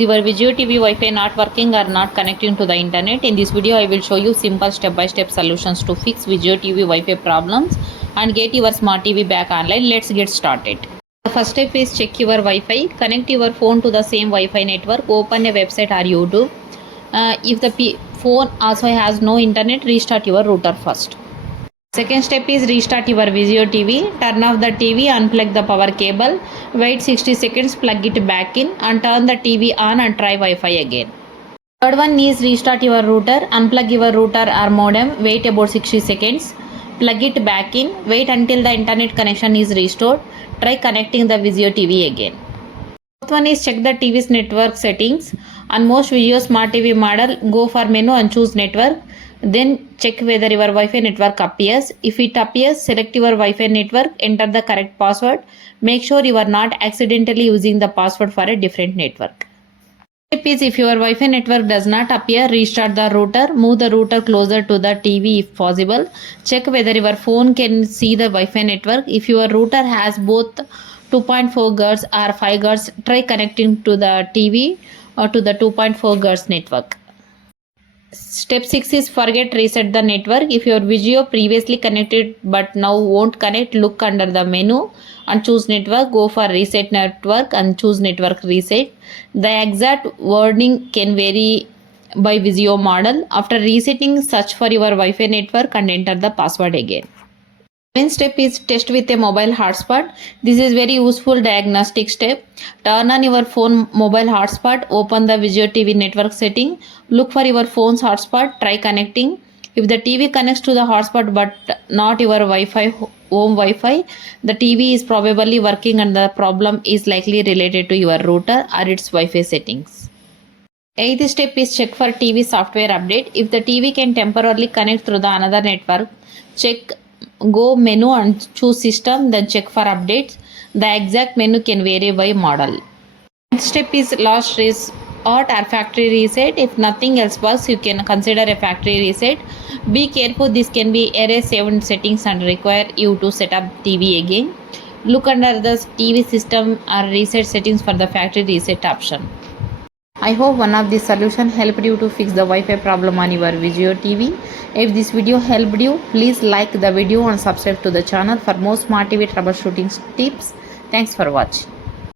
Your Vizio TV Wi-Fi not working or not connecting to the internet. In this video, I will show you simple step-by-step solutions to fix Vizio TV Wi-Fi problems and get your smart TV back online. Let's get started. The first step is check your Wi-Fi. Connect your phone to the same Wi-Fi network. Open a website or YouTube. If the phone also has no internet, restart your router first. Second step is restart your Vizio TV. Turn off the TV, unplug the power cable, wait 60 seconds, plug it back in and turn the TV on and try Wi-Fi again. Third one is restart your router. Unplug your router or modem, wait about 60 seconds, plug it back in, wait until the internet connection is restored. Try connecting the Vizio TV again. Fourth one is check the TV's network settings. On most Vizio Smart TV model, go for menu and choose network. Then check whether your Wi-Fi network appears. If it appears, select your Wi-Fi network, enter the correct password. Make sure you are not accidentally using the password for a different network. Step is if your Wi-Fi network does not appear, restart the router. Move the router closer to the TV if possible. Check whether your phone can see the Wi-Fi network. If your router has both 2.4 GHz or 5 GHz, try connecting to the TV or to the 2.4 GHz network. Step 6 is forget reset the network. If your Vizio previously connected but now won't connect, look under the menu and choose network. Go for reset network and choose network reset. The exact wording can vary by Vizio model. After resetting, search for your Wi-Fi network and enter the password again. Main step is test with a mobile hotspot. This is very useful diagnostic step. Turn on your phone mobile hotspot. Open the Vizio TV network setting. Look for your phone's hotspot. Try connecting. If the TV connects to the hotspot but not your Wi-Fi, home Wi-Fi, the TV is probably working and the problem is likely related to your router or its Wi-Fi settings. Eighth step is check for TV software update. If the TV can temporarily connect through the another network, go menu and choose system, then check for updates. The exact menu can vary by model. Next step is last resort or factory reset. If nothing else works, you can consider a factory reset. Be careful, this can be erase saved settings and require you to set up TV again. Look under the TV system or reset settings for the factory reset option. I hope one of these solutions helped you to fix the Wi-Fi problem on your Vizio TV. If this video helped you, please like the video and subscribe to the channel for more smart TV troubleshooting tips. Thanks for watching.